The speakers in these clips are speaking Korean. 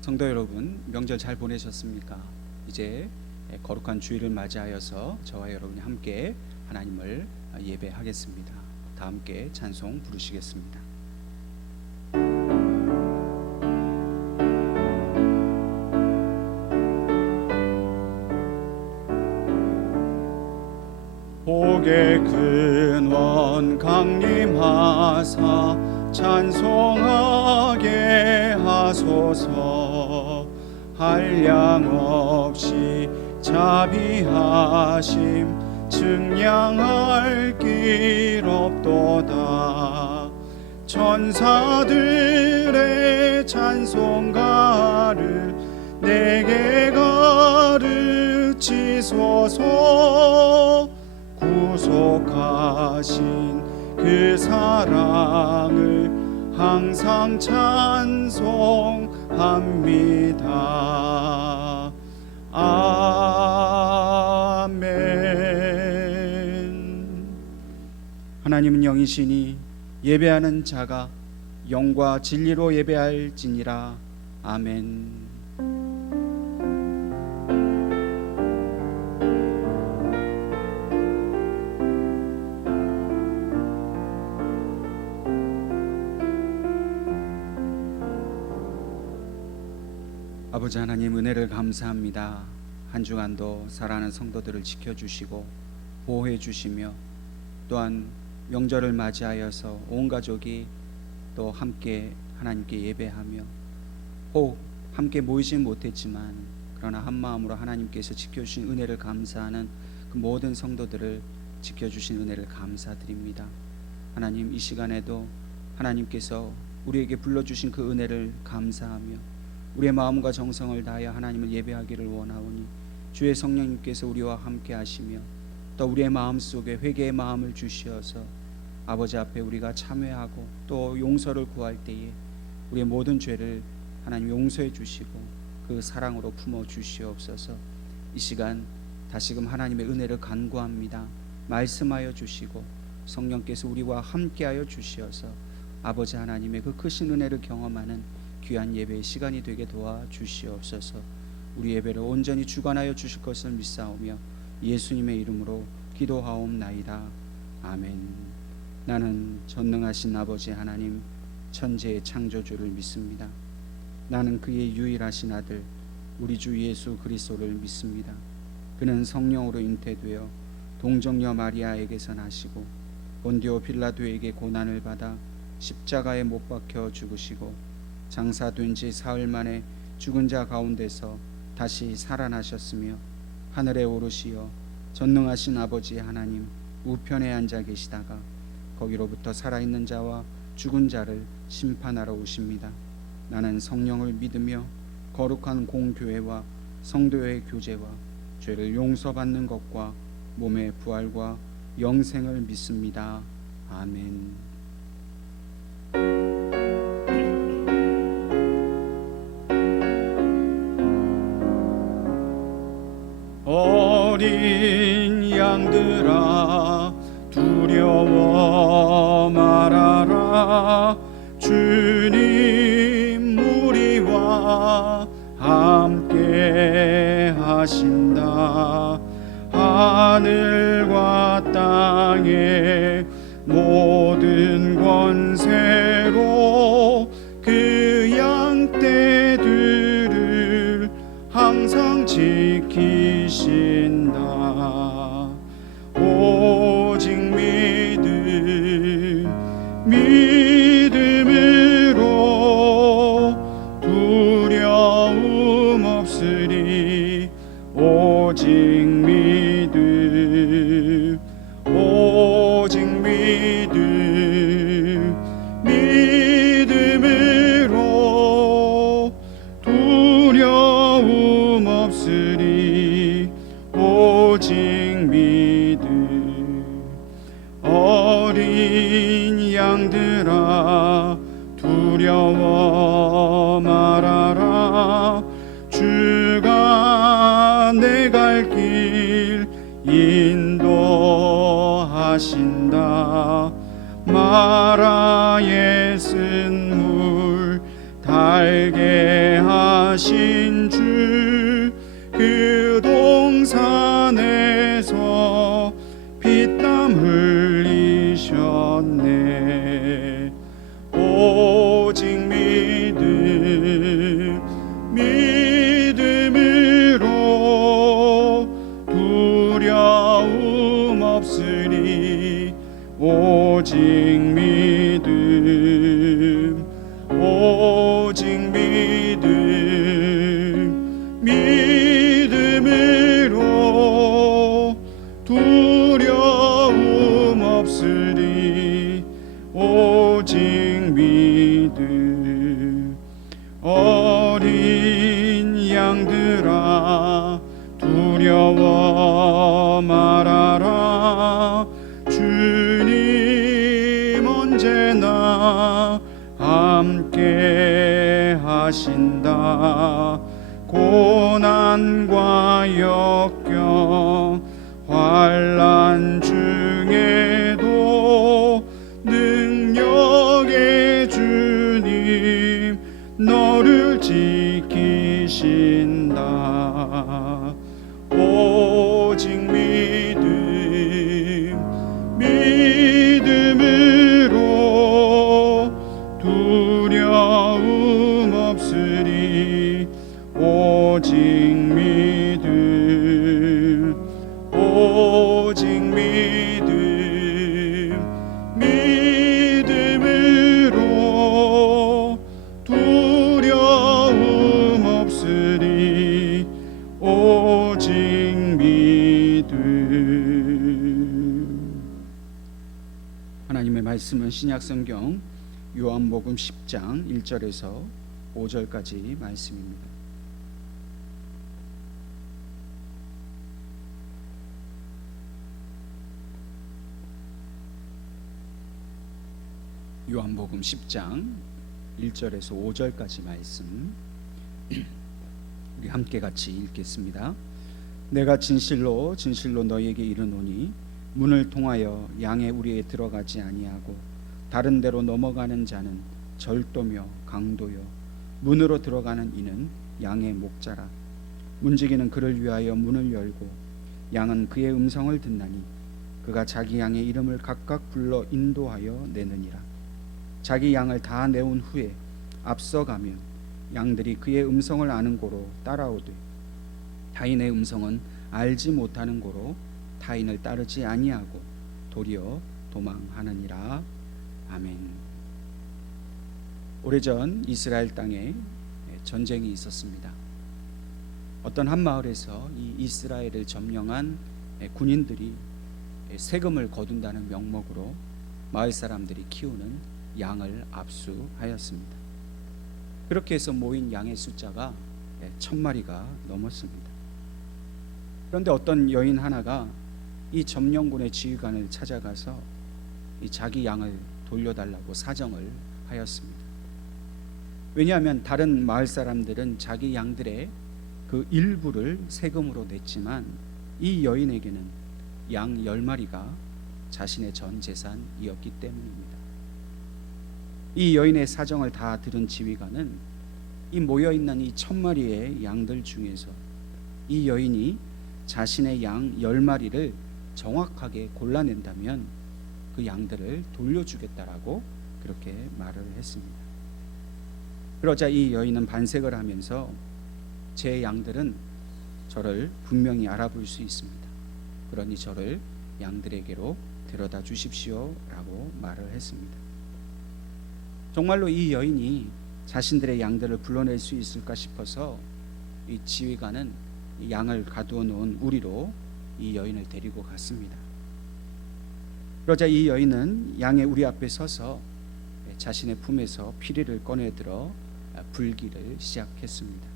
성도 여러분, 명절 잘 보내셨습니까? 이제 거룩한 주일을 맞이하여서 저와 여러분이 함께 하나님을 예배하겠습니다. 다 함께 찬송 부르시겠습니다. 복의 근원 강림하사 찬송하게 하소서. 한량없이 자비하심 증량할 길 없도다. 천사들의 찬송가를 내게 가르치소서. 구속하신 그 사랑을 항상 찬송합니다. 아멘. 하나님은 영이시니 예배하는 자가 영과 진리로 예배할지니라. 아멘. 아버지 하나님, 은혜를 감사합니다. 한 주간도 사랑하는 성도들을 지켜주시고 보호해 주시며, 또한 명절을 맞이하여서 온 가족이 또 함께 하나님께 예배하며, 혹 함께 모이진 못했지만 그러나 한 마음으로 하나님께서 지켜주신 은혜를 감사하는 그 모든 성도들을 지켜주신 은혜를 감사드립니다. 하나님, 이 시간에도 하나님께서 우리에게 불러주신 그 은혜를 감사하며 우리의 마음과 정성을 다하여 하나님을 예배하기를 원하오니 주의 성령님께서 우리와 함께 하시며 또 우리의 마음속에 회개의 마음을 주시어서 아버지 앞에 우리가 참회하고 또 용서를 구할 때에 우리의 모든 죄를 하나님 용서해 주시고 그 사랑으로 품어 주시옵소서. 이 시간 다시금 하나님의 은혜를 간구합니다. 말씀하여 주시고 성령께서 우리와 함께하여 주시어서 아버지 하나님의 그 크신 은혜를 경험하는 귀한 예배의 시간이 되게 도와주시옵소서. 우리 예배를 온전히 주관하여 주실 것을 믿사오며 예수님의 이름으로 기도하옵나이다. 아멘. 나는 전능하신 아버지 하나님, 천지의 창조주를 믿습니다. 나는 그의 유일하신 아들 우리 주 예수 그리스도를 믿습니다. 그는 성령으로 잉태되어 동정녀 마리아에게서 나시고 본디오 빌라도에게 고난을 받아 십자가에 못 박혀 죽으시고 장사된 지 사흘 만에 죽은 자 가운데서 다시 살아나셨으며 하늘에 오르시어 전능하신 아버지 하나님 우편에 앉아 계시다가 거기로부터 살아있는 자와 죽은 자를 심판하러 오십니다. 나는 성령을 믿으며 거룩한 공교회와 성도의 교제와 죄를 용서받는 것과 몸의 부활과 영생을 믿습니다. 아멘. 어린 양들아 두려워 말아라. 주님 우리와 함께 하신다. 하늘과 땅의 모든 권세로 그 양떼들을 항상 지키신다. 오직 믿음으로 두려움 없으리. 오직 믿음으로 두려움 없으리. 오직 믿음. 어린 양들아 두려워 말아라. 주가 내 갈 길 인도하신다. 마라의 쓴물 달게 하신다. 하신 주 그 동산에서 피땀 흘리셨네. 오직 믿음으로 두려움 없으리. 오직 믿음, 오직 믿음으로 두려움 없으리. 오직 믿음. 어린 양들아 두려워 말아라. 주님 언제나 함께 하신다. 고난과 역경 환난 중에도 능력의 주님 너를 지키신다. 오직 믿음으로 두려움 없으리. 오직 믿음, 오직 믿음으로 두려움 없으리. 오직 믿음. 하나님의 말씀은 신약성경 요한복음 10장 1절에서 5절까지 말씀입니다. 요한복음 10장 1절에서 5절까지 말씀 우리 함께 같이 읽겠습니다. 내가 진실로 진실로 너희에게 이르노니 문을 통하여 양의 우리에 들어가지 아니하고 다른 데로 넘어가는 자는 절도며 강도요 문으로 들어가는 이는 양의 목자라. 문지기는 그를 위하여 문을 열고 양은 그의 음성을 듣나니 그가 자기 양의 이름을 각각 불러 인도하여 내느니라. 자기 양을 다 내온 후에 앞서가면 양들이 그의 음성을 아는 고로 따라오되 타인의 음성은 알지 못하는 고로 타인을 따르지 아니하고 도리어 도망하느니라. 아멘. 오래전 이스라엘 땅에 전쟁이 있었습니다. 어떤 한 마을에서 이 이스라엘을 점령한 군인들이 세금을 거둔다는 명목으로 마을 사람들이 키우는 양을 압수하였습니다. 그렇게 해서 모인 양의 숫자가 1000마리가 넘었습니다. 그런데 어떤 여인 하나가 이 점령군의 지휘관을 찾아가서 이 자기 양을 돌려달라고 사정을 하였습니다. 왜냐하면 다른 마을 사람들은 자기 양들의 그 일부를 세금으로 냈지만 이 여인에게는 양 10마리가 자신의 전 재산이었기 때문입니다. 이 여인의 사정을 다 들은 지휘관은 이 모여있는 이 1000마리의 양들 중에서 이 여인이 자신의 양 10마리를 정확하게 골라낸다면 그 양들을 돌려주겠다라고 그렇게 말을 했습니다. 그러자 이 여인은 반색을 하면서 제 양들은 저를 분명히 알아볼 수 있습니다. 그러니 저를 양들에게로 데려다 주십시오 라고 말을 했습니다. 정말로 이 여인이 자신들의 양들을 불러낼 수 있을까 싶어서 이 지휘관은 양을 가두어 놓은 우리로 이 여인을 데리고 갔습니다. 그러자 이 여인은 양의 우리 앞에 서서 자신의 품에서 피리를 꺼내들어 불기를 시작했습니다.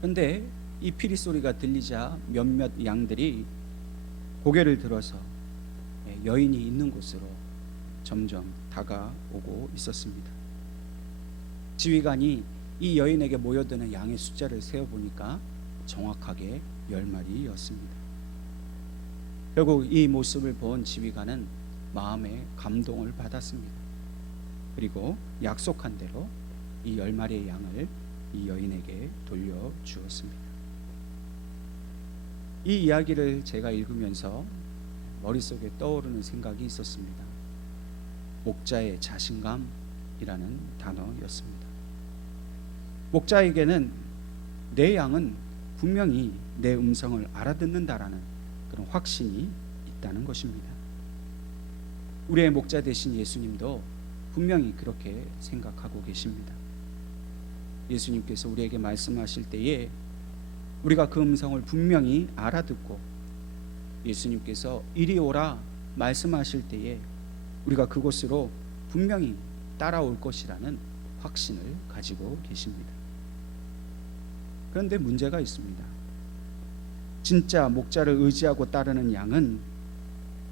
그런데 이 피리 소리가 들리자 몇몇 양들이 고개를 들어서 여인이 있는 곳으로 점점 다가오고 있었습니다. 지휘관이 이 여인에게 모여드는 양의 숫자를 세어보니까 정확하게 10마리였습니다. 결국 이 모습을 본 지휘관은 마음에 감동을 받았습니다. 그리고 약속한 대로 이 10마리의 양을 이 여인에게 돌려주었습니다. 이 이야기를 제가 읽으면서 머릿속에 떠오르는 생각이 있었습니다. 목자의 자신감이라는 단어였습니다. 목자에게는 내 양은 분명히 내 음성을 알아듣는다라는 그런 확신이 있다는 것입니다. 우리의 목자 되신 예수님도 분명히 그렇게 생각하고 계십니다. 예수님께서 우리에게 말씀하실 때에 우리가 그 음성을 분명히 알아듣고 예수님께서 이리 오라 말씀하실 때에 우리가 그곳으로 분명히 따라올 것이라는 확신을 가지고 계십니다. 그런데 문제가 있습니다. 진짜 목자를 의지하고 따르는 양은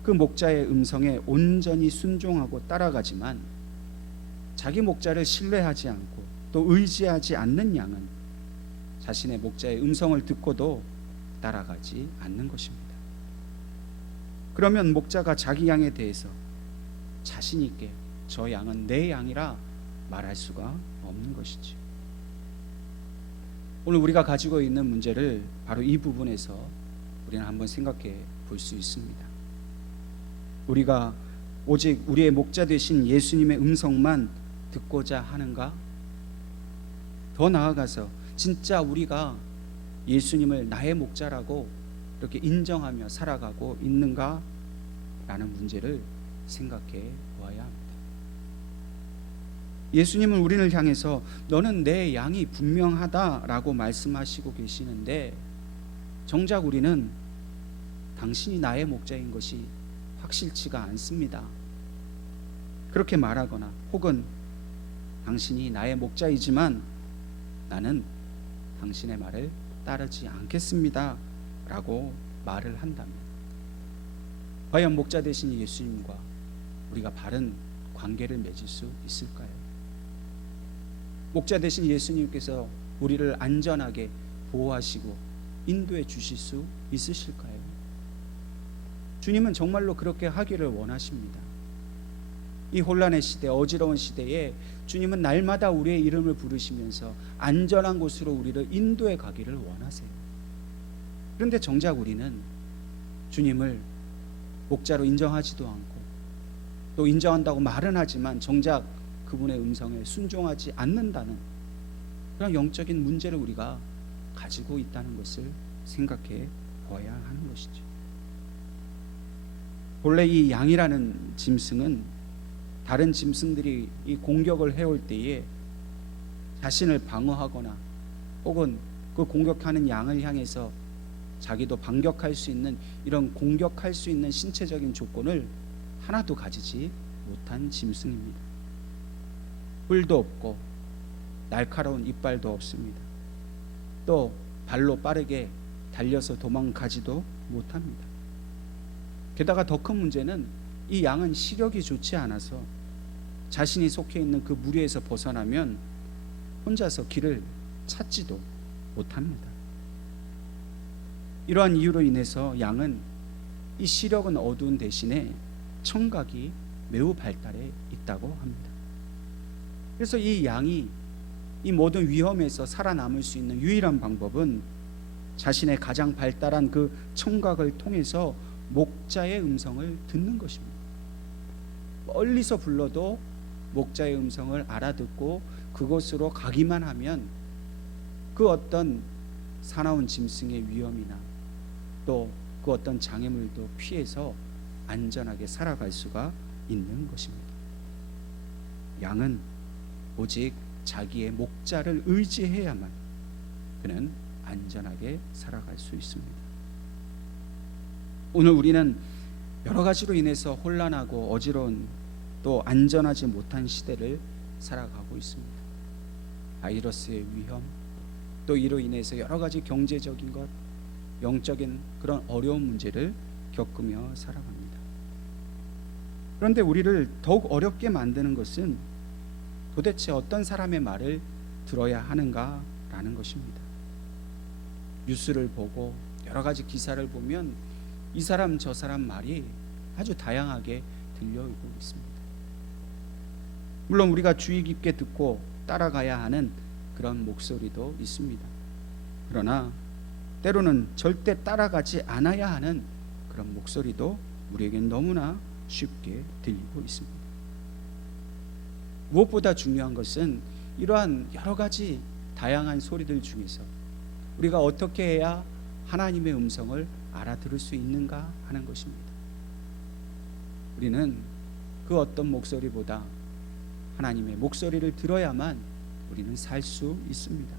그 목자의 음성에 온전히 순종하고 따라가지만 자기 목자를 신뢰하지 않고 또 의지하지 않는 양은 자신의 목자의 음성을 듣고도 따라가지 않는 것입니다. 그러면 목자가 자기 양에 대해서 자신 있게 저 양은 내 양이라 말할 수가 없는 것이지. 오늘 우리가 가지고 있는 문제를 바로 이 부분에서 우리는 한번 생각해 볼 수 있습니다. 우리가 오직 우리의 목자 되신 예수님의 음성만 듣고자 하는가? 더 나아가서 진짜 우리가 예수님을 나의 목자라고 이렇게 인정하며 살아가고 있는가? 라는 문제를 생각해 보아야 합니다. 예수님은 우리를 향해서 너는 내 양이 분명하다라고 말씀하시고 계시는데 정작 우리는 당신이 나의 목자인 것이 확실치가 않습니다. 그렇게 말하거나 혹은 당신이 나의 목자이지만 나는 당신의 말을 따르지 않겠습니다 라고 말을 한다면 과연 목자 되신 예수님과 우리가 바른 관계를 맺을 수 있을까요? 목자 되신 예수님께서 우리를 안전하게 보호하시고 인도해 주실 수 있으실까요? 주님은 정말로 그렇게 하기를 원하십니다. 이 혼란의 시대, 어지러운 시대에 주님은 날마다 우리의 이름을 부르시면서 안전한 곳으로 우리를 인도해 가기를 원하세요. 그런데 정작 우리는 주님을 목자로 인정하지도 않고 또 인정한다고 말은 하지만 정작 그분의 음성에 순종하지 않는다는 그런 영적인 문제를 우리가 가지고 있다는 것을 생각해 보아야 하는 것이죠. 본래 이 양이라는 짐승은 다른 짐승들이 이 공격을 해올 때에 자신을 방어하거나 혹은 그 공격하는 양을 향해서 자기도 반격할 수 있는 이런 공격할 수 있는 신체적인 조건을 하나도 가지지 못한 짐승입니다. 뿔도 없고 날카로운 이빨도 없습니다. 또 발로 빠르게 달려서 도망가지도 못합니다. 게다가 더 큰 문제는 이 양은 시력이 좋지 않아서 자신이 속해 있는 그 무리에서 벗어나면 혼자서 길을 찾지도 못합니다. 이러한 이유로 인해서 양은 이 시력은 어두운 대신에 청각이 매우 발달해 있다고 합니다. 그래서 이 양이 이 모든 위험에서 살아남을 수 있는 유일한 방법은 자신의 가장 발달한 그 청각을 통해서 목자의 음성을 듣는 것입니다. 멀리서 불러도 목자의 음성을 알아듣고 그곳으로 가기만 하면 그 어떤 사나운 짐승의 위험이나 또 그 어떤 장애물도 피해서 안전하게 살아갈 수가 있는 것입니다. 양은 오직 자기의 목자를 의지해야만 그는 안전하게 살아갈 수 있습니다. 오늘 우리는 여러 가지로 인해서 혼란하고 어지러운 또 안전하지 못한 시대를 살아가고 있습니다. 바이러스의 위험, 또 이로 인해서 여러 가지 경제적인 것, 영적인 그런 어려운 문제를 겪으며 살아갑니다. 그런데 우리를 더욱 어렵게 만드는 것은 도대체 어떤 사람의 말을 들어야 하는가라는 것입니다. 뉴스를 보고 여러 가지 기사를 보면 이 사람 저 사람 말이 아주 다양하게 들려오고 있습니다. 물론 우리가 주의 깊게 듣고 따라가야 하는 그런 목소리도 있습니다. 그러나 때로는 절대 따라가지 않아야 하는 그런 목소리도 우리에겐 너무나 쉽게 들리고 있습니다. 무엇보다 중요한 것은 이러한 여러 가지 다양한 소리들 중에서 우리가 어떻게 해야 하나님의 음성을 알아들을 수 있는가 하는 것입니다. 우리는 그 어떤 목소리보다 하나님의 목소리를 들어야만 우리는 살 수 있습니다.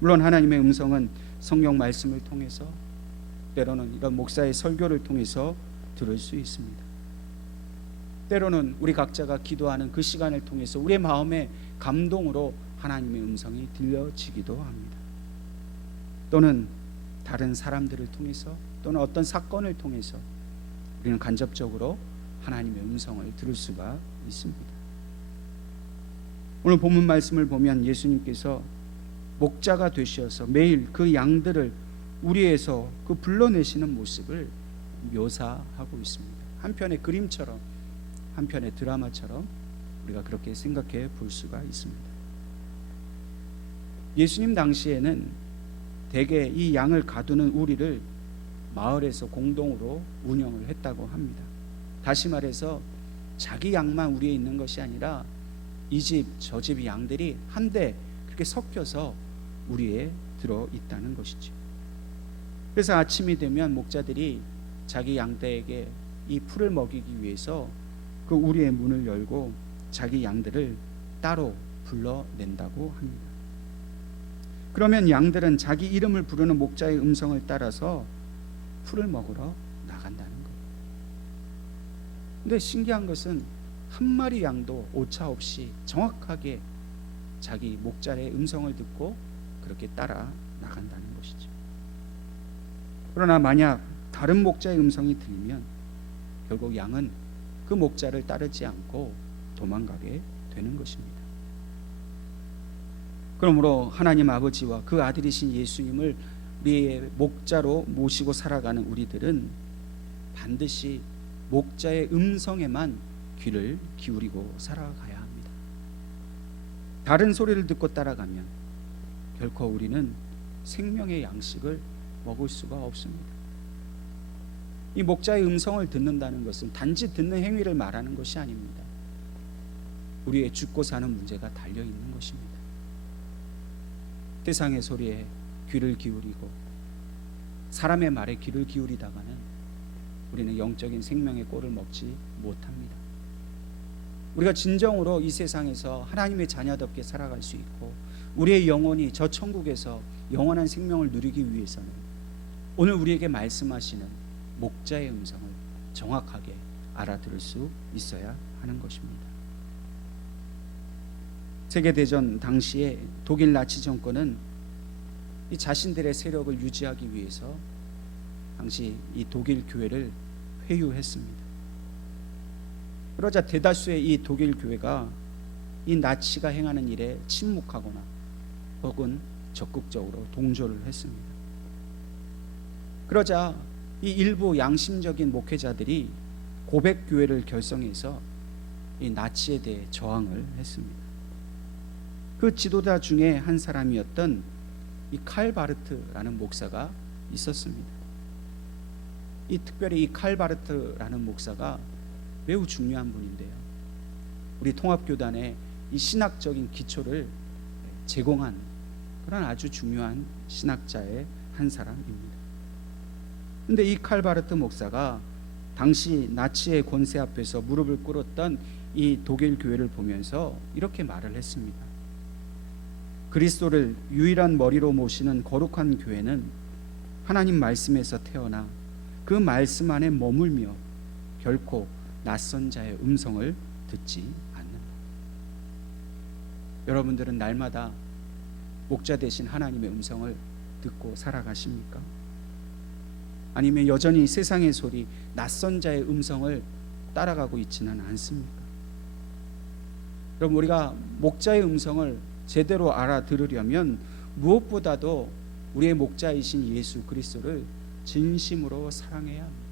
물론 하나님의 음성은 성경 말씀을 통해서, 때로는 이런 목사의 설교를 통해서 들을 수 있습니다. 때로는 우리 각자가 기도하는 그 시간을 통해서 우리의 마음의 감동으로 하나님의 음성이 들려지기도 합니다. 또는 다른 사람들을 통해서, 또는 어떤 사건을 통해서 우리는 간접적으로 하나님의 음성을 들을 수가 있습니다. 오늘 본문 말씀을 보면 예수님께서 목자가 되셔서 매일 그 양들을 우리에서 그 불러내시는 모습을 묘사하고 있습니다. 한편의 그림처럼, 한편의 드라마처럼 우리가 그렇게 생각해 볼 수가 있습니다. 예수님 당시에는 대개 이 양을 가두는 우리를 마을에서 공동으로 운영을 했다고 합니다. 다시 말해서 자기 양만 우리에 있는 것이 아니라 이 집 저 집 양들이 한데 그렇게 섞여서 우리에 들어 있다는 것이죠. 그래서 아침이 되면 목자들이 자기 양들에게 이 풀을 먹이기 위해서 그 우리의 문을 열고 자기 양들을 따로 불러낸다고 합니다. 그러면 양들은 자기 이름을 부르는 목자의 음성을 따라서 풀을 먹으러 나간다는 거예요. 근데 신기한 것은 한 마리 양도 오차 없이 정확하게 자기 목자의 음성을 듣고 그렇게 따라 나간다는 것이죠. 그러나 만약 다른 목자의 음성이 들리면 결국 양은 그 목자를 따르지 않고 도망가게 되는 것입니다. 그러므로 하나님 아버지와 그 아들이신 예수님을 우리의 목자로 모시고 살아가는 우리들은 반드시 목자의 음성에만 귀를 기울이고 살아가야 합니다. 다른 소리를 듣고 따라가면 결코 우리는 생명의 양식을 먹을 수가 없습니다. 이 목자의 음성을 듣는다는 것은 단지 듣는 행위를 말하는 것이 아닙니다. 우리의 죽고 사는 문제가 달려 있는 것입니다. 세상의 소리에 귀를 기울이고 사람의 말에 귀를 기울이다가는 우리는 영적인 생명의 꼴을 먹지 못합니다. 우리가 진정으로 이 세상에서 하나님의 자녀답게 살아갈 수 있고 우리의 영혼이 저 천국에서 영원한 생명을 누리기 위해서는 오늘 우리에게 말씀하시는 목자의 음성을 정확하게 알아들을 수 있어야 하는 것입니다. 세계대전 당시에 독일 나치 정권은 이 자신들의 세력을 유지하기 위해서 당시 이 독일 교회를 회유했습니다. 그러자 대다수의 이 독일 교회가 이 나치가 행하는 일에 침묵하거나 혹은 적극적으로 동조를 했습니다. 그러자 이 일부 양심적인 목회자들이 고백교회를 결성해서 이 나치에 대해 저항을 했습니다. 그 지도자 중에 한 사람이었던 이 칼바르트라는 목사가 있었습니다. 특별히 이 칼바르트라는 목사가 매우 중요한 분인데요. 우리 통합교단의 이 신학적인 기초를 제공한 그런 아주 중요한 신학자의 한 사람입니다. 그런데 이 칼바르트 목사가 당시 나치의 권세 앞에서 무릎을 꿇었던 이 독일 교회를 보면서 이렇게 말을 했습니다. 그리스도를 유일한 머리로 모시는 거룩한 교회는 하나님 말씀에서 태어나 그 말씀 안에 머물며 결코 낯선 자의 음성을 듣지 않는다. 여러분들은 날마다 목자 되신 하나님의 음성을 듣고 살아가십니까? 아니면 여전히 세상의 소리, 낯선 자의 음성을 따라가고 있지는 않습니까? 그럼 우리가 목자의 음성을 제대로 알아들으려면 무엇보다도 우리의 목자이신 예수 그리스도를 진심으로 사랑해야 합니다.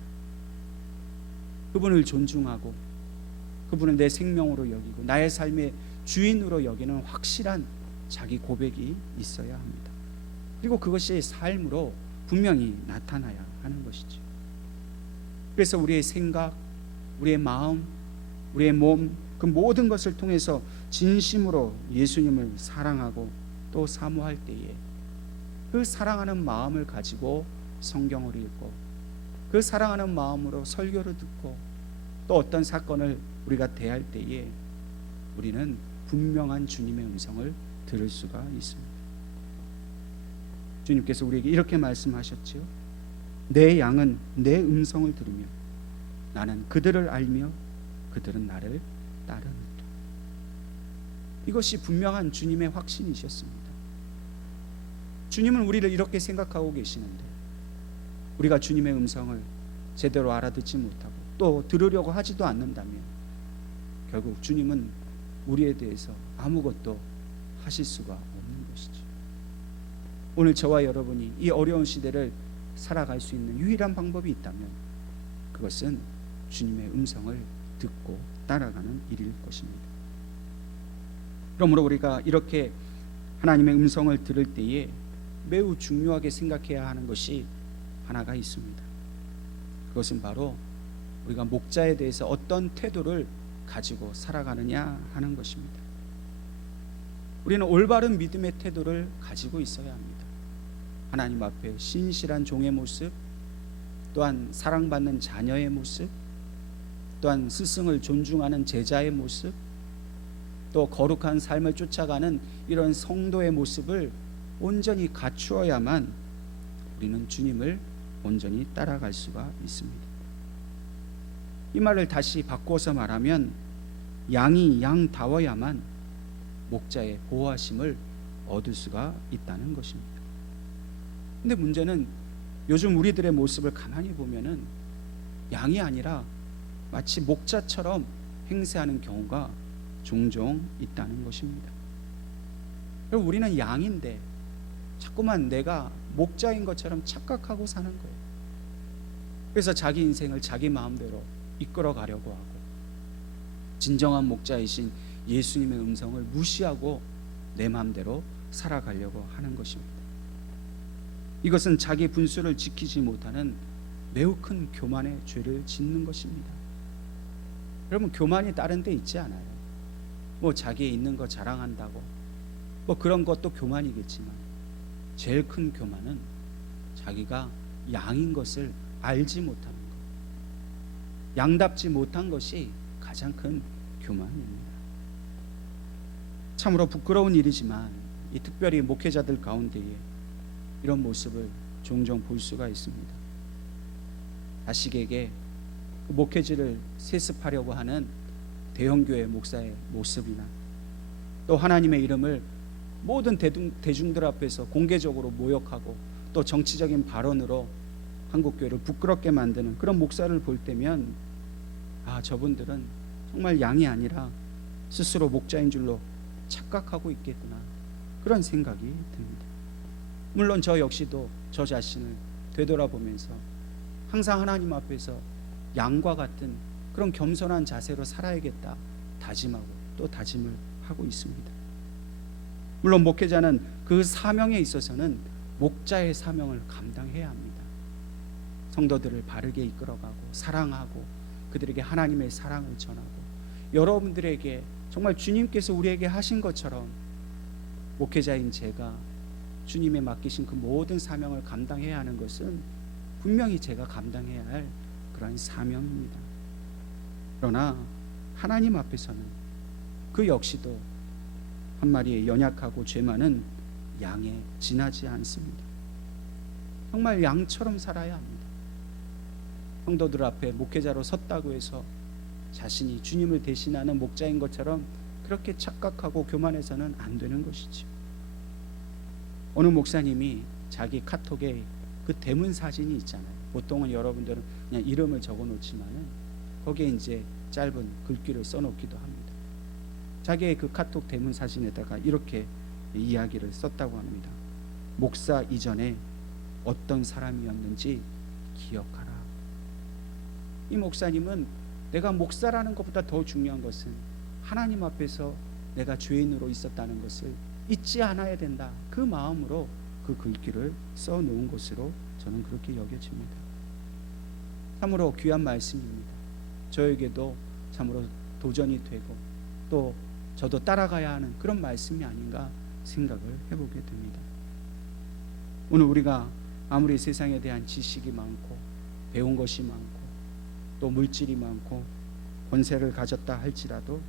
그분을 존중하고 그분을 내 생명으로 여기고 나의 삶의 주인으로 여기는 확실한 자기 고백이 있어야 합니다. 그리고 그것이 삶으로 분명히 나타나야 하는 것이죠. 그래서 우리의 생각, 우리의 마음, 우리의 몸, 그 모든 것을 통해서 진심으로 예수님을 사랑하고 또 사모할 때에 그 사랑하는 마음을 가지고 성경을 읽고 그 사랑하는 마음으로 설교를 듣고 또 어떤 사건을 우리가 대할 때에 우리는 분명한 주님의 음성을 들을 수가 있습니다. 주님께서 우리에게 이렇게 말씀하셨지요. 내 양은 내 음성을 들으며 나는 그들을 알며 그들은 나를 따르느니라. 이것이 분명한 주님의 확신이셨습니다. 주님은 우리를 이렇게 생각하고 계시는데 우리가 주님의 음성을 제대로 알아듣지 못하고 또 들으려고 하지도 않는다면 결국 주님은 우리에 대해서 아무것도 하실 수가 없는 것이죠. 오늘 저와 여러분이 이 어려운 시대를 살아갈 수 있는 유일한 방법이 있다면 그것은 주님의 음성을 듣고 따라가는 일일 것입니다. 그러므로 우리가 이렇게 하나님의 음성을 들을 때에 매우 중요하게 생각해야 하는 것이 하나가 있습니다. 그것은 바로 우리가 목자에 대해서 어떤 태도를 가지고 살아가느냐 하는 것입니다. 우리는 올바른 믿음의 태도를 가지고 있어야 합니다. 하나님 앞에 신실한 종의 모습, 또한 사랑받는 자녀의 모습, 또한 스승을 존중하는 제자의 모습, 또 거룩한 삶을 쫓아가는 이런 성도의 모습을 온전히 갖추어야만 우리는 주님을 온전히 따라갈 수가 있습니다. 이 말을 다시 바꿔서 말하면 양이 양다워야만 목자의 보호하심을 얻을 수가 있다는 것입니다. 근데 문제는 요즘 우리들의 모습을 가만히 보면은 양이 아니라 마치 목자처럼 행세하는 경우가 종종 있다는 것입니다. 그리고 우리는 양인데 자꾸만 내가 목자인 것처럼 착각하고 사는 거예요. 그래서 자기 인생을 자기 마음대로 이끌어 가려고 하고 진정한 목자이신 예수님의 음성을 무시하고 내 마음대로 살아가려고 하는 것입니다. 이것은 자기 분수를 지키지 못하는 매우 큰 교만의 죄를 짓는 것입니다. 여러분, 교만이 다른 데 있지 않아요. 뭐 자기에 있는 거 자랑한다고 뭐 그런 것도 교만이겠지만 제일 큰 교만은 자기가 양인 것을 알지 못하는 것, 양답지 못한 것이 가장 큰 교만입니다. 참으로 부끄러운 일이지만 이 특별히 목회자들 가운데에 이런 모습을 종종 볼 수가 있습니다. 자식에게 그 목회지를 세습하려고 하는 대형교회 목사의 모습이나 또 하나님의 이름을 모든 대중들 앞에서 공개적으로 모욕하고 또 정치적인 발언으로 한국교회를 부끄럽게 만드는 그런 목사를 볼 때면 저분들은 정말 양이 아니라 스스로 목자인 줄로 착각하고 있겠구나, 그런 생각이 듭니다. 물론 저 역시도 저 자신을 되돌아보면서 항상 하나님 앞에서 양과 같은 그런 겸손한 자세로 살아야겠다 다짐하고 또 다짐을 하고 있습니다. 물론 목회자는 그 사명에 있어서는 목자의 사명을 감당해야 합니다. 성도들을 바르게 이끌어가고 사랑하고 그들에게 하나님의 사랑을 전하고 여러분들에게 정말 주님께서 우리에게 하신 것처럼 목회자인 제가 주님의 맡기신 그 모든 사명을 감당해야 하는 것은 분명히 제가 감당해야 할 그런 사명입니다. 그러나 하나님 앞에서는 그 역시도 한 마리의 연약하고 죄 많은 양에 지나지 않습니다. 정말 양처럼 살아야 합니다. 성도들 앞에 목회자로 섰다고 해서 자신이 주님을 대신하는 목자인 것처럼 그렇게 착각하고 교만해서는 안 되는 것이죠. 어느 목사님이 자기 카톡에 그 대문 사진이 있잖아요. 보통은 여러분들은 그냥 이름을 적어 놓지만은 거기에 이제 짧은 글귀를 써 놓기도 합니다. 자기의 그 카톡 대문 사진에다가 이렇게 이야기를 썼다고 합니다. 목사 이전에 어떤 사람이었는지 기억하라. 이 목사님은 내가 목사라는 것보다 더 중요한 것은 하나님 앞에서 내가 죄인으로 있었다는 것을 잊지 않아야 된다. 그 마음으로 그 글귀를 써놓은 것으로 저는 그렇게 여겨집니다. 참으로 귀한 말씀입니다. 저에게도 참으로 도전이 되고 또 저도 따라가야 하는 그런 말씀이 아닌가 생각을 해보게 됩니다. 오늘 우리가 아무리 세상에 대한 지식이 많고 배운 것이 많고 또 물질이 많고 권세를 가졌다 할지라도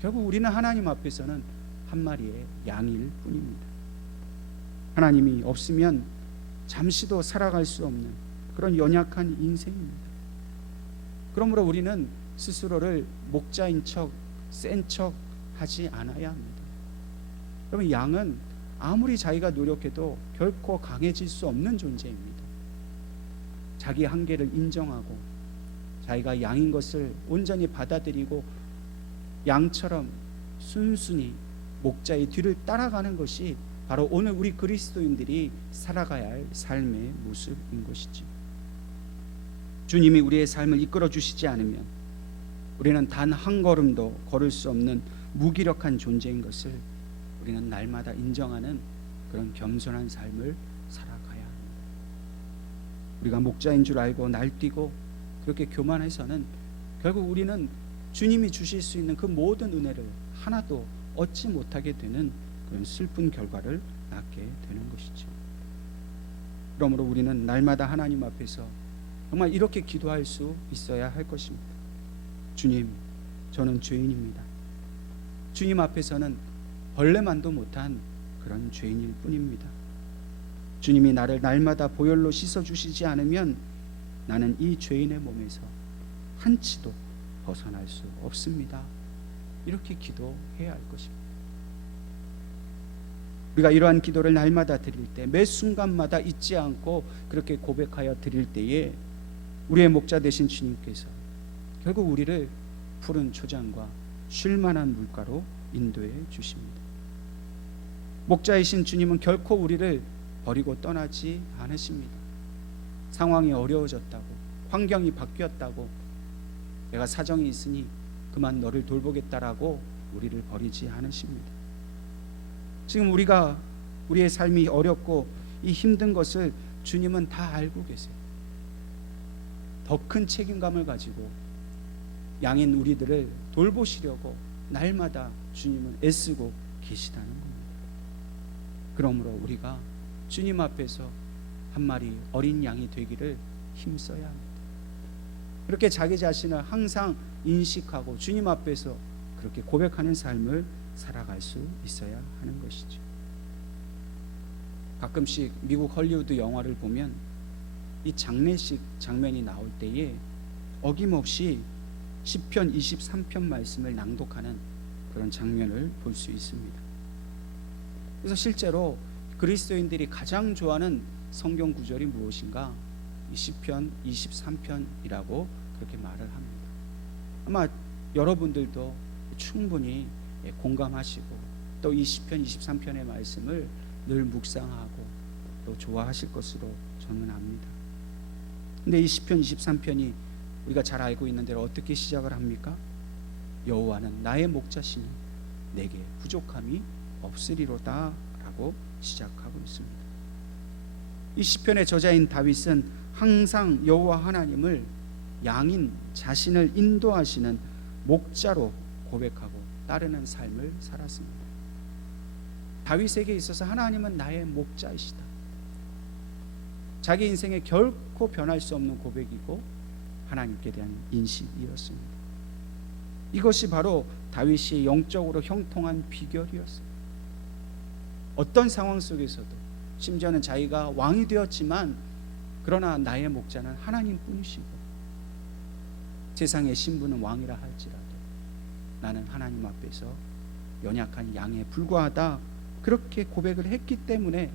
결국 우리는 하나님 앞에서는 한 마리의 양일 뿐입니다. 하나님이 없으면 잠시도 살아갈 수 없는 그런 연약한 인생입니다. 그러므로 우리는 스스로를 목자인 척, 센 척 하지 않아야 합니다. 그러면 양은 아무리 자기가 노력해도 결코 강해질 수 없는 존재입니다. 자기 한계를 인정하고 자기가 양인 것을 온전히 받아들이고 양처럼 순순히 목자의 뒤를 따라가는 것이 바로 오늘 우리 그리스도인들이 살아가야 할 삶의 모습인 것이지. 주님이 우리의 삶을 이끌어 주시지 않으면 우리는 단 한 걸음도 걸을 수 없는 무기력한 존재인 것을 우리는 날마다 인정하는 그런 겸손한 삶을 살아가야 합니다. 우리가 목자인 줄 알고 날뛰고 그렇게 교만해서는 결국 우리는 주님이 주실 수 있는 그 모든 은혜를 하나도 얻지 못하게 되는 그런 슬픈 결과를 낳게 되는 것이죠. 그러므로 우리는 날마다 하나님 앞에서 정말 이렇게 기도할 수 있어야 할 것입니다. 주님, 저는 죄인입니다. 주님 앞에서는 벌레만도 못한 그런 죄인일 뿐입니다. 주님이 나를 날마다 보혈로 씻어주시지 않으면 나는 이 죄인의 몸에서 한치도 벗어날 수 없습니다. 이렇게 기도해야 할 것입니다. 우리가 이러한 기도를 날마다 드릴 때, 매 순간마다 잊지 않고 그렇게 고백하여 드릴 때에 우리의 목자 되신 주님께서 결국 우리를 푸른 초장과 쉴만한 물가로 인도해 주십니다. 목자이신 주님은 결코 우리를 버리고 떠나지 않으십니다. 상황이 어려워졌다고, 환경이 바뀌었다고, 내가 사정이 있으니 그만 너를 돌보겠다라고 우리를 버리지 않으십니다. 지금 우리의 삶이 어렵고 이 힘든 것을 주님은 다 알고 계세요. 더 큰 책임감을 가지고 양인 우리들을 돌보시려고 날마다 주님은 애쓰고 계시다는 겁니다. 그러므로 우리가 주님 앞에서 한 마리 어린 양이 되기를 힘써야 합니다. 그렇게 자기 자신을 항상 인식하고 주님 앞에서 그렇게 고백하는 삶을 살아갈 수 있어야 하는 것이죠. 가끔씩 미국 헐리우드 영화를 보면 이 장례식 장면이 나올 때에 어김없이 시편 23편 말씀을 낭독하는 그런 장면을 볼 수 있습니다. 그래서 실제로 그리스도인들이 가장 좋아하는 성경 구절이 무엇인가? 이 시편 23편이라고 그렇게 말을 합니다. 아마 여러분들도 충분히 공감하시고 또 이 시편 23편의 말씀을 늘 묵상하고 또 좋아하실 것으로 저는 압니다. 근데 이 시편 23편이 우리가 잘 알고 있는 대로 어떻게 시작을 합니까? 여호와는 나의 목자시니 내게 부족함이 없으리로다 라고 시작하고 있습니다. 이 시편의 저자인 다윗은 항상 여호와 하나님을 양인 자신을 인도하시는 목자로 고백하고 따르는 삶을 살았습니다. 다윗에게 있어서 하나님은 나의 목자이시다. 자기 인생에 결코 변할 수 없는 고백이고 하나님께 대한 인식이었습니다. 이것이 바로 다윗이 영적으로 형통한 비결이었어요. 어떤 상황 속에서도 심지어는 자기가 왕이 되었지만 그러나 나의 목자는 하나님뿐이시고 세상의 신분은 왕이라 할지라도 나는 하나님 앞에서 연약한 양에 불과하다, 그렇게 고백을 했기 때문에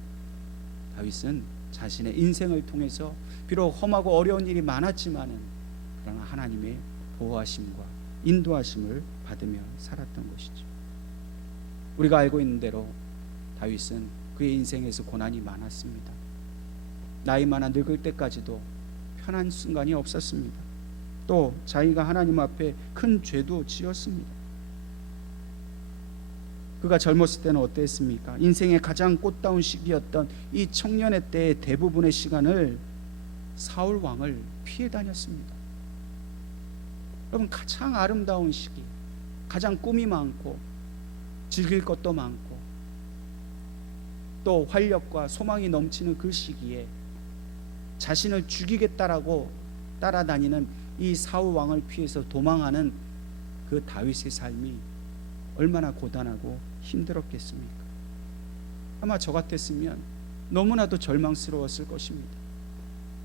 다윗은 자신의 인생을 통해서 비록 험하고 어려운 일이 많았지만은 그러나 하나님의 보호하심과 인도하심을 받으며 살았던 것이죠. 우리가 알고 있는 대로 다윗은 그의 인생에서 고난이 많았습니다. 나이 많아 늙을 때까지도 편한 순간이 없었습니다. 또 자기가 하나님 앞에 큰 죄도 지었습니다. 그가 젊었을 때는 어땠습니까? 인생의 가장 꽃다운 시기였던 이 청년의 때의 대부분의 시간을 사울 왕을 피해 다녔습니다. 여러분, 가장 아름다운 시기, 가장 꿈이 많고 즐길 것도 많고 또 활력과 소망이 넘치는 그 시기에 자신을 죽이겠다라고 따라다니는 이 사울 왕을 피해서 도망하는 그 다윗의 삶이 얼마나 고단하고 힘들었겠습니까? 아마 저 같았으면 너무나도 절망스러웠을 것입니다.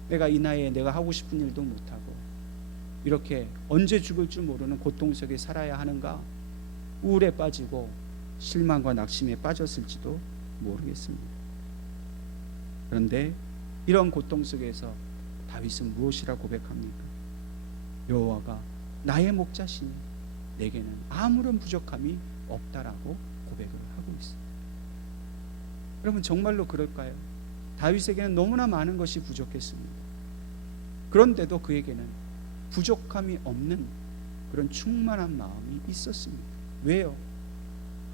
내가 이 나이에 내가 하고 싶은 일도 못하고 이렇게 언제 죽을 줄 모르는 고통 속에 살아야 하는가, 우울에 빠지고 실망과 낙심에 빠졌을지도 모르겠습니다. 그런데 이런 고통 속에서 다윗은 무엇이라 고백합니까? 여호와가 나의 목자시니 내게는 아무런 부족함이 없다라고 고백을 하고 있습니다. 여러분, 정말로 그럴까요? 다윗에게는 너무나 많은 것이 부족했습니다. 그런데도 그에게는 부족함이 없는 그런 충만한 마음이 있었습니다. 왜요?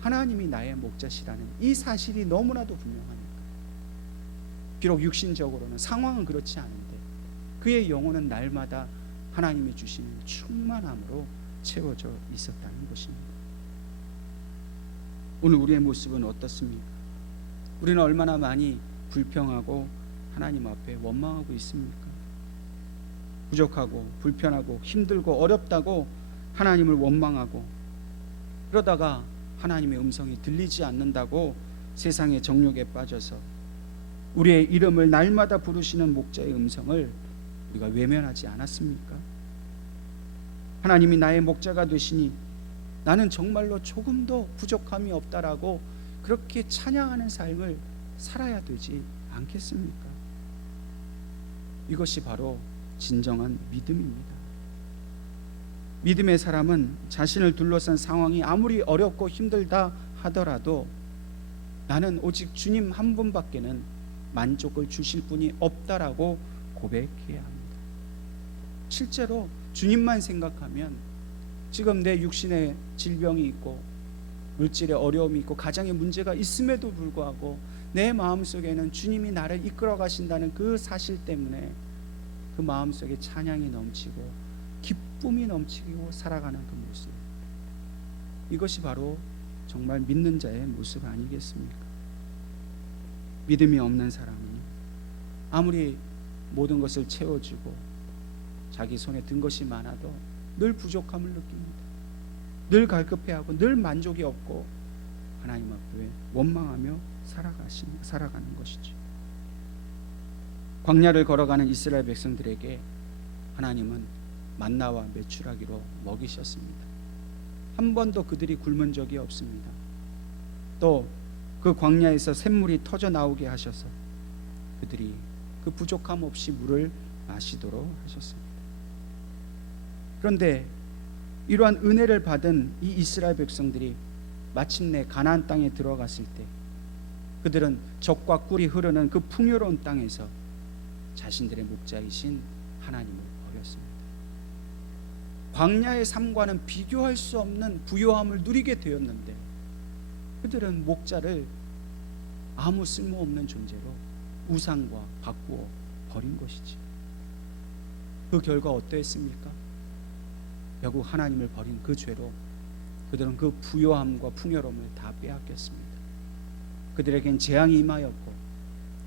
하나님이 나의 목자시라는 이 사실이 너무나도 분명하니까. 비록 육신적으로는 상황은 그렇지 않은데 그의 영혼은 날마다 하나님이 주시는 충만함으로 채워져 있었다는 것입니다. 오늘 우리의 모습은 어떻습니까? 우리는 얼마나 많이 불평하고 하나님 앞에 원망하고 있습니까? 부족하고 불편하고 힘들고 어렵다고 하나님을 원망하고, 그러다가 하나님의 음성이 들리지 않는다고 세상의 정욕에 빠져서 우리의 이름을 날마다 부르시는 목자의 음성을 우리가 외면하지 않았습니까? 하나님이 나의 목자가 되시니 나는 정말로 조금도 부족함이 없다라고 그렇게 찬양하는 삶을 살아야 되지 않겠습니까? 이것이 바로 진정한 믿음입니다. 믿음의 사람은 자신을 둘러싼 상황이 아무리 어렵고 힘들다 하더라도 나는 오직 주님 한 분밖에는 만족을 주실 분이 없다라고 고백해야 합니다. 실제로 주님만 생각하면 지금 내 육신에 질병이 있고 물질의 어려움이 있고 가정에 문제가 있음에도 불구하고 내 마음속에는 주님이 나를 이끌어 가신다는 그 사실 때문에 그 마음속에 찬양이 넘치고 기쁨이 넘치고 살아가는 그 모습, 이것이 바로 정말 믿는 자의 모습 아니겠습니까? 믿음이 없는 사람은 아무리 모든 것을 채워주고 자기 손에 든 것이 많아도 늘 부족함을 느낍니다. 늘 갈급해하고 늘 만족이 없고 하나님 앞에 원망하며 살아가는 것이죠. 광야를 걸어가는 이스라엘 백성들에게 하나님은 만나와 메추라기로 먹이셨습니다. 한 번도 그들이 굶은 적이 없습니다. 또 그 광야에서 샘물이 터져 나오게 하셔서 그들이 그 부족함 없이 물을 마시도록 하셨습니다. 그런데 이러한 은혜를 받은 이 이스라엘 백성들이 마침내 가나안 땅에 들어갔을 때 그들은 젖과 꿀이 흐르는 그 풍요로운 땅에서 자신들의 목자이신 하나님을 버렸습니다. 광야의 삶과는 비교할 수 없는 부요함을 누리게 되었는데 그들은 목자를 아무 쓸모없는 존재로 우상과 바꾸어 버린 것이지. 그 결과 어떠했습니까? 결국 하나님을 버린 그 죄로 그들은 그 부요함과 풍요로움을 다 빼앗겼습니다. 그들에겐 재앙이 임하였고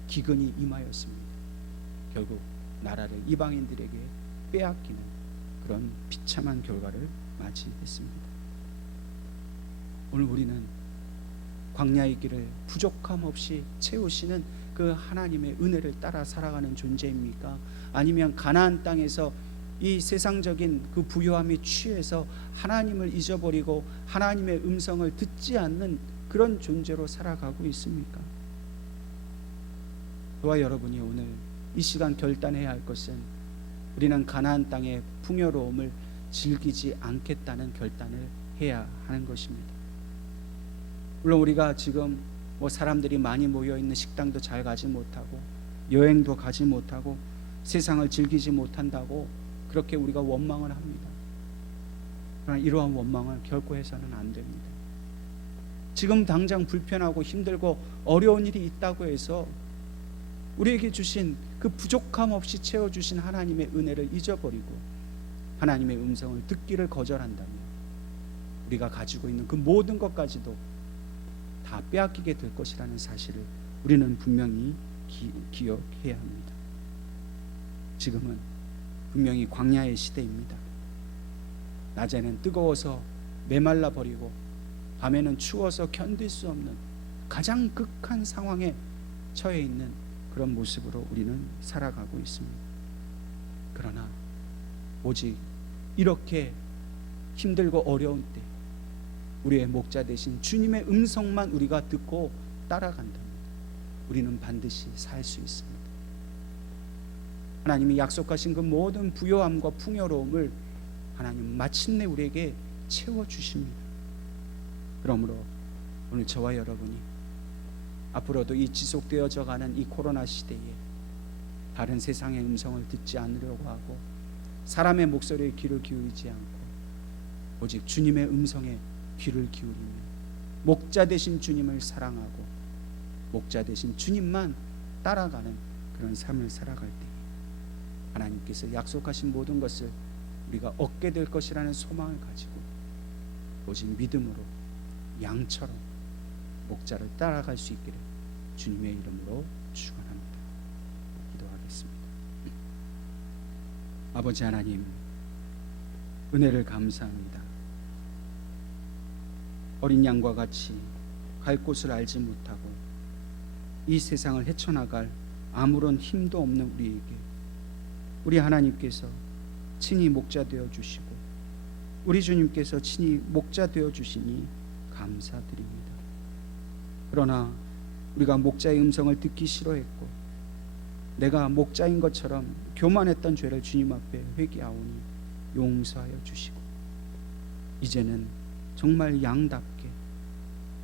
기근이 임하였습니다. 결국 나라를 이방인들에게 빼앗기는 그런 비참한 결과를 맞이했습니다. 오늘 우리는 광야의 길을 부족함 없이 채우시는 그 하나님의 은혜를 따라 살아가는 존재입니까? 아니면 가나안 땅에서 이 세상적인 그 부요함에 취해서 하나님을 잊어버리고 하나님의 음성을 듣지 않는 그런 존재로 살아가고 있습니까? 저와 여러분이 오늘 이 시간 결단해야 할 것은 우리는 가나안 땅의 풍요로움을 즐기지 않겠다는 결단을 해야 하는 것입니다. 물론 우리가 지금 사람들이 많이 모여있는 식당도 잘 가지 못하고 여행도 가지 못하고 세상을 즐기지 못한다고 그렇게 우리가 원망을 합니다. 그러나 이러한 원망을 결코 해서는 안 됩니다. 지금 당장 불편하고 힘들고 어려운 일이 있다고 해서 우리에게 주신 그 부족함 없이 채워주신 하나님의 은혜를 잊어버리고 하나님의 음성을 듣기를 거절한다면 우리가 가지고 있는 그 모든 것까지도 다 빼앗기게 될 것이라는 사실을 우리는 분명히 기억해야 합니다. 지금은 분명히 광야의 시대입니다. 낮에는 뜨거워서 메말라 버리고 밤에는 추워서 견딜 수 없는 가장 극한 상황에 처해 있는 그런 모습으로 우리는 살아가고 있습니다. 그러나 오직 이렇게 힘들고 어려운 때 우리의 목자 되신 주님의 음성만 우리가 듣고 따라간다면 우리는 반드시 살 수 있습니다. 하나님이 약속하신 그 모든 부요함과 풍요로움을 하나님 마침내 우리에게 채워주십니다. 그러므로 오늘 저와 여러분이 앞으로도 이 지속되어져 가는 이 코로나 시대에 다른 세상의 음성을 듣지 않으려고 하고 사람의 목소리에 귀를 기울이지 않고 오직 주님의 음성에 귀를 기울이며 목자 되신 주님을 사랑하고 목자 되신 주님만 따라가는 그런 삶을 살아갈 때 하나님께서 약속하신 모든 것을 우리가 얻게 될 것이라는 소망을 가지고 오직 믿음으로 양처럼 목자를 따라갈 수 있기를 주님의 이름으로 축원합니다. 기도하겠습니다. 아버지 하나님, 은혜를 감사합니다. 어린 양과 같이 갈 곳을 알지 못하고 이 세상을 헤쳐나갈 아무런 힘도 없는 우리에게 우리 하나님께서 친히 목자 되어 주시고 우리 주님께서 친히 목자 되어 주시니 감사드립니다. 그러나 우리가 목자의 음성을 듣기 싫어했고 내가 목자인 것처럼 교만했던 죄를 주님 앞에 회개하오니 용서하여 주시고 이제는 정말 양답게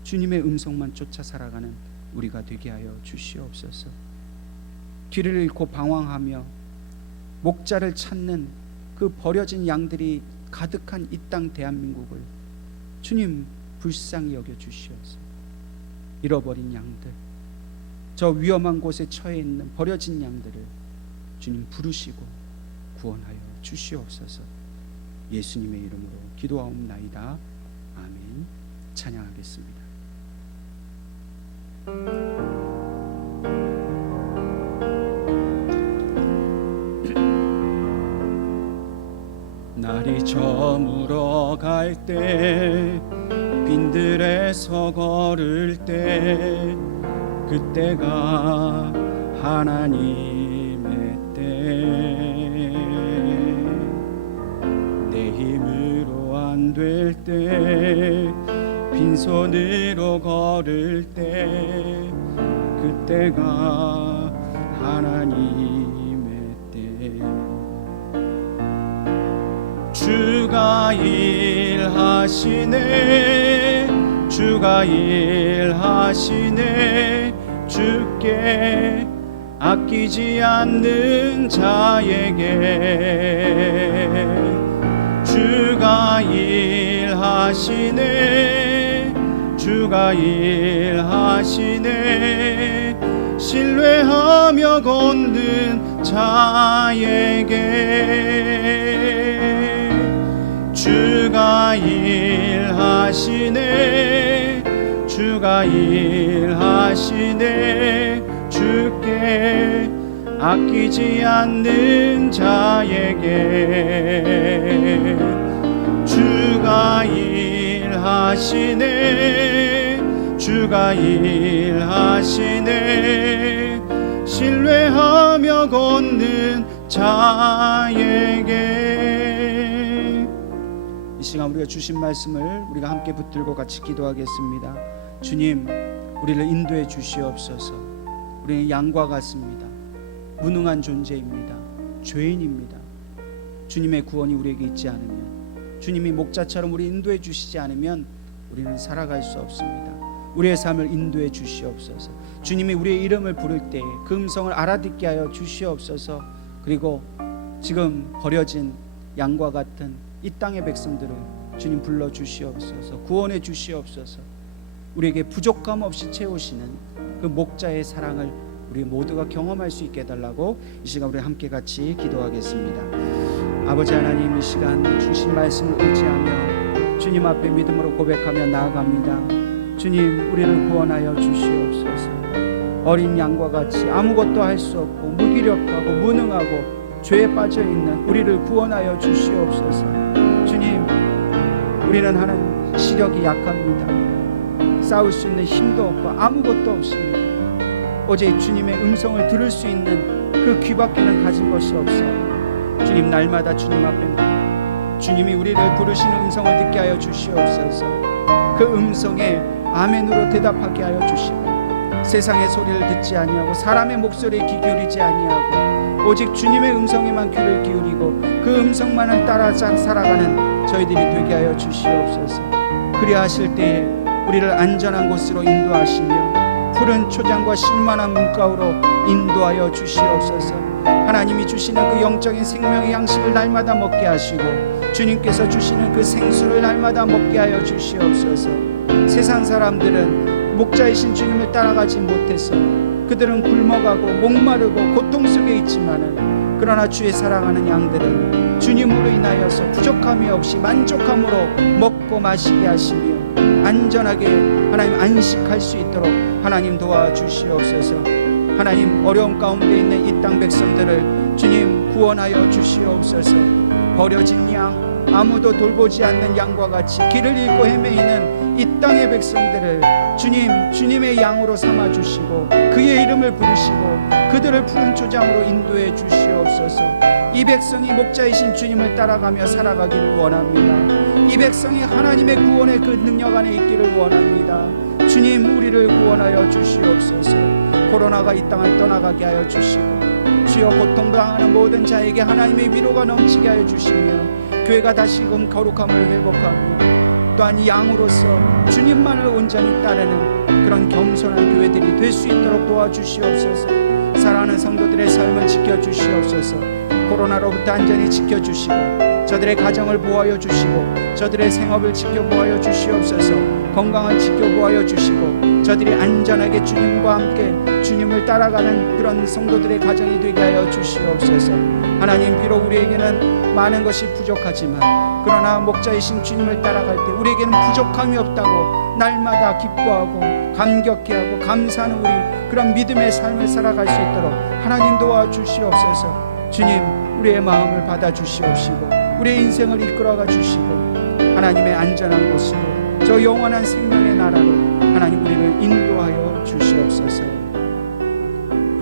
주님의 음성만 쫓아 살아가는 우리가 되게 하여 주시옵소서. 길을 잃고 방황하며 목자를 찾는 그 버려진 양들이 가득한 이 땅 대한민국을 주님 불쌍히 여겨 주시옵소서. 잃어버린 양들, 저 위험한 곳에 처해 있는 버려진 양들을 주님 부르시고 구원하여 주시옵소서. 예수님의 이름으로 기도하옵나이다. 아멘. 찬양하겠습니다. 날이 저물어 갈 때 빈들에서 걸을 때 그때가 하나님의 때 내 힘으로 안 될 때 빈손으로 걸을 때 그때가 하나님의 때 주가 일하시네 주가 일하시네 주께 아끼지 않는 자에게 주가 일하시네 주가 일하시네 신뢰하며 걷는 자에게 주가 일하시네 주가 일하시네 주께 아끼지 않는 자에게 주가 일하시네 주가 일하시네 신뢰하며 걷는 자에게. 이 시간 우리가 주신 말씀을 우리가 함께 붙들고 같이 기도하겠습니다. 주님, 우리를 인도해 주시옵소서. 우리는 양과 같습니다. 무능한 존재입니다. 죄인입니다. 주님의 구원이 우리에게 있지 않으면, 주님이 목자처럼 우리 인도해 주시지 않으면 우리는 살아갈 수 없습니다. 우리의 삶을 인도해 주시옵소서. 주님이 우리의 이름을 부를 때에 그 음성을 알아듣게 하여 주시옵소서. 그리고 지금 버려진 양과 같은 이 땅의 백성들을 주님 불러 주시옵소서. 구원해 주시옵소서. 우리에게 부족함 없이 채우시는 그 목자의 사랑을 우리 모두가 경험할 수 있게 해달라고 이 시간 우리 함께 같이 기도하겠습니다. 아버지 하나님, 이 시간 주신 말씀을 의지하며 주님 앞에 믿음으로 고백하며 나아갑니다. 주님, 우리를 구원하여 주시옵소서. 어린 양과 같이 아무것도 할 수 없고 무기력하고 무능하고 죄에 빠져있는 우리를 구원하여 주시옵소서. 주님, 우리는 하나님 시력이 약합니다. 싸울 수 있는 힘도 없고 아무것도 없습니다. 오직 주님의 음성을 들을 수 있는 그 귀밖에는 가진 것이 없어 주님, 날마다 주님 앞에 주님이 우리를 부르시는 음성을 듣게 하여 주시옵소서. 그 음성에 아멘으로 대답하게 하여 주시고 세상의 소리를 듣지 아니하고 사람의 목소리에 귀 기울이지 아니하고 오직 주님의 음성에만 귀를 기울이고 그 음성만을 따라 살아가는 저희들이 되게 하여 주시옵소서. 그리하실 때에 우리를 안전한 곳으로 인도하시며 푸른 초장과 신만한 문가로 인도하여 주시옵소서. 하나님이 주시는 그 영적인 생명의 양식을 날마다 먹게 하시고 주님께서 주시는 그 생수를 날마다 먹게 하여 주시옵소서. 세상 사람들은 목자이신 주님을 따라가지 못해서 그들은 굶어가고 목마르고 고통 속에 있지만은 그러나 주의 사랑하는 양들은 주님으로 인하여서 부족함이 없이 만족함으로 먹고 마시게 하시며 안전하게 하나님 안식할 수 있도록 하나님 도와주시옵소서. 하나님, 어려움 가운데 있는 이 땅 백성들을 주님 구원하여 주시옵소서. 버려진 양, 아무도 돌보지 않는 양과 같이 길을 잃고 헤매이는 이 땅의 백성들을 주님, 주님의 양으로 삼아 주시고 그의 이름을 부르시고 그들을 푸른 초장으로 인도해 주시옵소서. 이 백성이 목자이신 주님을 따라가며 살아가기를 원합니다. 이 백성이 하나님의 구원의 그 능력 안에 있기를 원합니다. 주님, 우리를 구원하여 주시옵소서. 코로나가 이 땅을 떠나가게 하여 주시고 주여, 고통당하는 모든 자에게 하나님의 위로가 넘치게 하여 주시며 교회가 다시금 거룩함을 회복하며 또한 양으로서 주님만을 온전히 따르는 그런 겸손한 교회들이 될 수 있도록 도와주시옵소서. 사랑하는 성도들의 삶을 지켜주시옵소서. 코로나로부터 안전히 지켜주시고 저들의 가정을 보호하여 주시고 저들의 생업을 지켜보하여 주시옵소서. 건강을 지켜보하여 주시고 저들이 안전하게 주님과 함께 주님을 따라가는 그런 성도들의 가정이 되게 하여 주시옵소서. 하나님, 비록 우리에게는 많은 것이 부족하지만 그러나 목자이신 주님을 따라갈 때 우리에게는 부족함이 없다고 날마다 기뻐하고 감격해하고 감사하는 우리 그런 믿음의 삶을 살아갈 수 있도록 하나님 도와주시옵소서. 주님, 우리의 마음을 받아주시옵시고 우리의 인생을 이끌어가 주시고 하나님의 안전한 곳으로 저 영원한 생명의 나라로 하나님 우리를 인도하여 주시옵소서.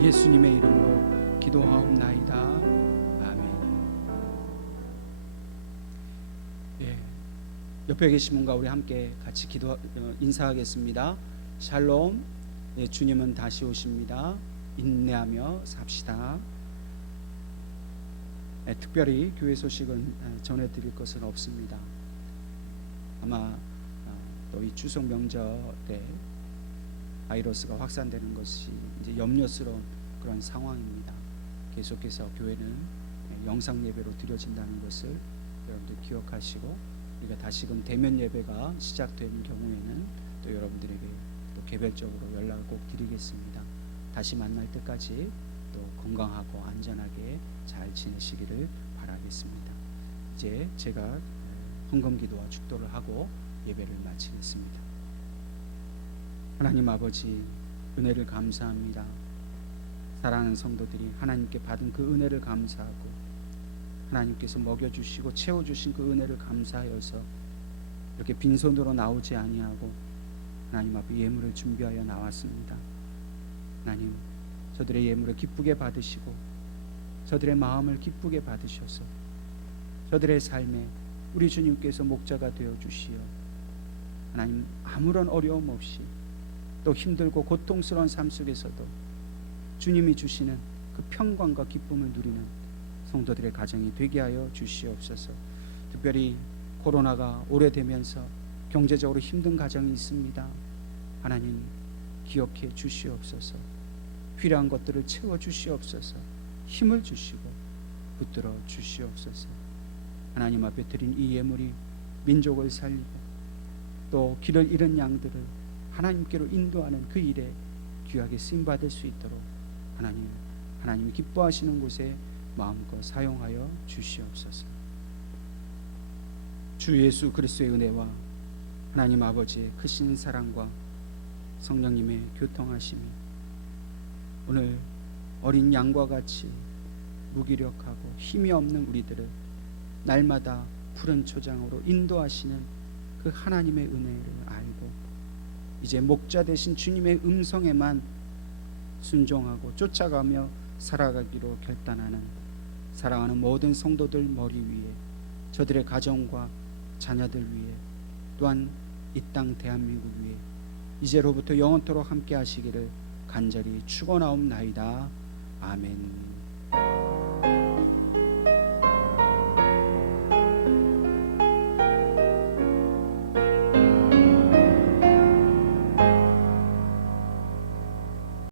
예수님의 이름으로 기도하옵나이다. 아멘. 예, 옆에 계신 분과 우리 함께 같이 인사하겠습니다. 샬롬. 예, 주님은 다시 오십니다. 인내하며 삽시다. 특별히 교회 소식은 전해드릴 것은 없습니다. 아마 또 이 추석 명절 때 바이러스가 확산되는 것이 이제 염려스러운 그런 상황입니다. 계속해서 교회는 영상 예배로 드려진다는 것을 여러분들 기억하시고 우리가 다시금 대면 예배가 시작되는 경우에는 또 여러분들에게 또 개별적으로 연락을 꼭 드리겠습니다. 다시 만날 때까지 또 건강하고 안전하게 잘 지내시기를 바라겠습니다. 이제 제가 헌금기도와 축도를 하고 예배를 마치겠습니다. 하나님 아버지, 은혜를 감사합니다. 사랑하는 성도들이 하나님께 받은 그 은혜를 감사하고 하나님께서 먹여주시고 채워주신 그 은혜를 감사하여서 이렇게 빈손으로 나오지 아니하고 하나님 앞에 예물을 준비하여 나왔습니다. 하나님, 저들의 예물을 기쁘게 받으시고 저들의 마음을 기쁘게 받으셔서 저들의 삶에 우리 주님께서 목자가 되어 주시어 하나님, 아무런 어려움 없이 또 힘들고 고통스러운 삶 속에서도 주님이 주시는 그 평강과 기쁨을 누리는 성도들의 가정이 되게 하여 주시옵소서. 특별히 코로나가 오래되면서 경제적으로 힘든 가정이 있습니다. 하나님, 기억해 주시옵소서. 필요한 것들을 채워 주시옵소서. 힘을 주시고 붙들어 주시옵소서. 하나님 앞에 드린 이 예물이 민족을 살리고 또 길을 잃은 양들을 하나님께로 인도하는 그 일에 귀하게 쓰임 받을 수 있도록 하나님이 기뻐하시는 곳에 마음껏 사용하여 주시옵소서. 주 예수 그리스도의 은혜와 하나님 아버지의 크신 사랑과 성령님의 교통하심이 오늘 어린 양과 같이 무기력하고 힘이 없는 우리들을 날마다 푸른 초장으로 인도하시는 그 하나님의 은혜를 알고 이제 목자 되신 주님의 음성에만 순종하고 쫓아가며 살아가기로 결단하는 사랑하는 모든 성도들 머리 위에, 저들의 가정과 자녀들 위에, 또한 이 땅 대한민국 위에 이제로부터 영원토록 함께 하시기를 간절히 축원하옵나이다. 아멘.